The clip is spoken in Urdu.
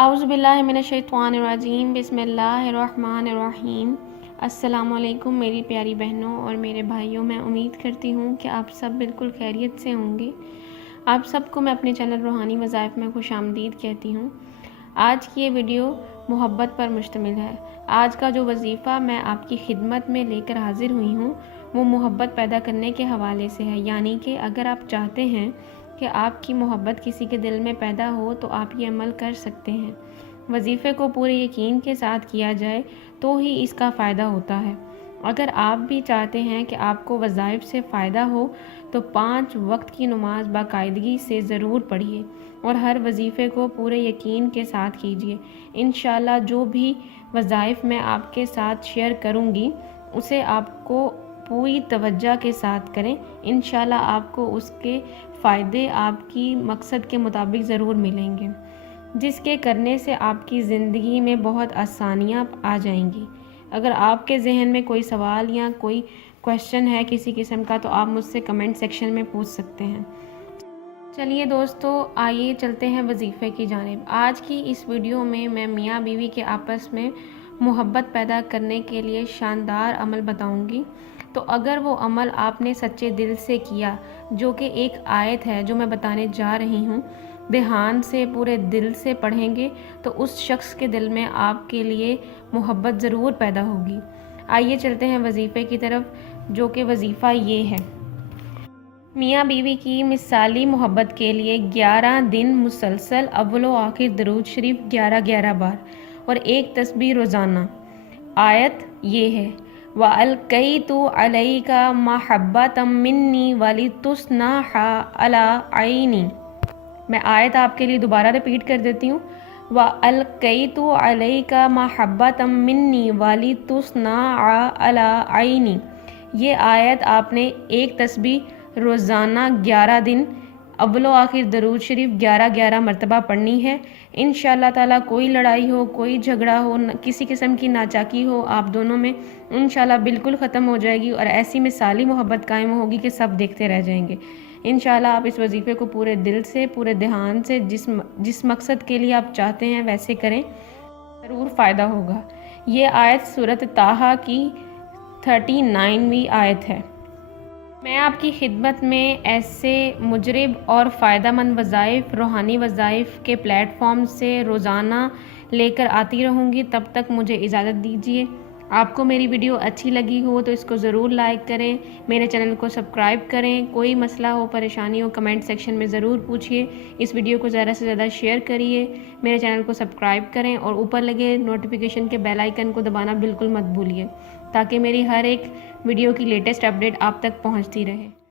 اعوذ باللہ من الشیطان الرجیم بسم اللہ الرحمن الرحیم۔ السلام علیکم میری پیاری بہنوں اور میرے بھائیوں، میں امید کرتی ہوں کہ آپ سب بالکل خیریت سے ہوں گے۔ آپ سب کو میں اپنے چینل روحانی وظائف میں خوش آمدید کہتی ہوں۔ آج کی یہ ویڈیو محبت پر مشتمل ہے۔ آج کا جو وظیفہ میں آپ کی خدمت میں لے کر حاضر ہوئی ہوں وہ محبت پیدا کرنے کے حوالے سے ہے، یعنی کہ اگر آپ چاہتے ہیں کہ آپ کی محبت کسی کے دل میں پیدا ہو تو آپ یہ عمل کر سکتے ہیں۔ وظیفے کو پورے یقین کے ساتھ کیا جائے تو ہی اس کا فائدہ ہوتا ہے۔ اگر آپ بھی چاہتے ہیں کہ آپ کو وظائف سے فائدہ ہو تو 5 وقت کی نماز باقاعدگی سے ضرور پڑھیے اور ہر وظیفے کو پورے یقین کے ساتھ کیجیے۔ انشاءاللہ جو بھی وظائف میں آپ کے ساتھ شیئر کروں گی اسے آپ کو پوری توجہ کے ساتھ کریں۔ انشاءاللہ آپ کو اس کے فائدے آپ کی مقصد کے مطابق ضرور ملیں گے، جس کے کرنے سے آپ کی زندگی میں بہت آسانیاں آ جائیں گی۔ اگر آپ کے ذہن میں کوئی سوال یا کوئی کویشچن ہے کسی قسم کا تو آپ مجھ سے کمنٹ سیکشن میں پوچھ سکتے ہیں۔ چلیے دوستو، آئیے چلتے ہیں وظیفے کی جانب۔ آج کی اس ویڈیو میں میاں بیوی کے آپس میں محبت پیدا کرنے کے لیے شاندار عمل بتاؤں گی۔ تو اگر وہ عمل آپ نے سچے دل سے کیا، جو کہ ایک آیت ہے جو میں بتانے جا رہی ہوں، دھیان سے پورے دل سے پڑھیں گے تو اس شخص کے دل میں آپ کے لیے محبت ضرور پیدا ہوگی۔ آئیے چلتے ہیں وظیفے کی طرف، جو کہ وظیفہ یہ ہے۔ میاں بیوی کی مثالی محبت کے لیے 11 دن مسلسل اول و آخر درود شریف 11 بار اور ایک تسبیح روزانہ۔ آیت یہ ہے: وَأَلْقَيْتُ عَلَيْكَ مَحَبَّةً مِّنِّي وَلِتُصْنَعَ عَلَىٰ عَيْنِي۔ میں آیت آپ کے لیے دوبارہ ریپیٹ کر دیتی ہوں۔ وَأَلْقَيْتُ عَلَيْكَ مَحَبَّةً مِّنِّي وَلِتُصْنَعَ عَلَىٰ عَيْنِي۔ یہ آیت آپ نے ایک تسبیح روزانہ 11 دن اول و آخر درود شریف 11 مرتبہ پڑھنی ہے۔ انشاءاللہ تعالیٰ کوئی لڑائی ہو، کوئی جھگڑا ہو، کسی قسم کی ناچاکی ہو آپ دونوں میں، انشاءاللہ بالکل ختم ہو جائے گی اور ایسی مثالی محبت قائم ہوگی کہ سب دیکھتے رہ جائیں گے۔ انشاءاللہ آپ اس وظیفے کو پورے دل سے، پورے دھیان سے، جس مقصد کے لیے آپ چاہتے ہیں ویسے کریں، ضرور فائدہ ہوگا۔ یہ آیت سورۃ طٰہٰ کی 39ویں آیت ہے۔ میں آپ کی خدمت میں ایسے مجرب اور فائدہ مند وظائف، روحانی وظائف کے پلیٹ فارم سے روزانہ لے کر آتی رہوں گی۔ تب تک مجھے اجازت دیجیے۔ آپ کو میری ویڈیو اچھی لگی ہو تو اس کو ضرور لائک کریں، میرے چینل کو سبسکرائب کریں۔ کوئی مسئلہ ہو، پریشانی ہو، کمنٹ سیکشن میں ضرور پوچھیے۔ اس ویڈیو کو زیادہ سے زیادہ شیئر کریے، میرے چینل کو سبسکرائب کریں اور اوپر لگے نوٹیفیکیشن کے بیل آئیکن کو دبانا بالکل مت بھولیے، تاکہ میری ہر ایک ویڈیو کی لیٹسٹ اپڈیٹ آپ تک پہنچتی رہے۔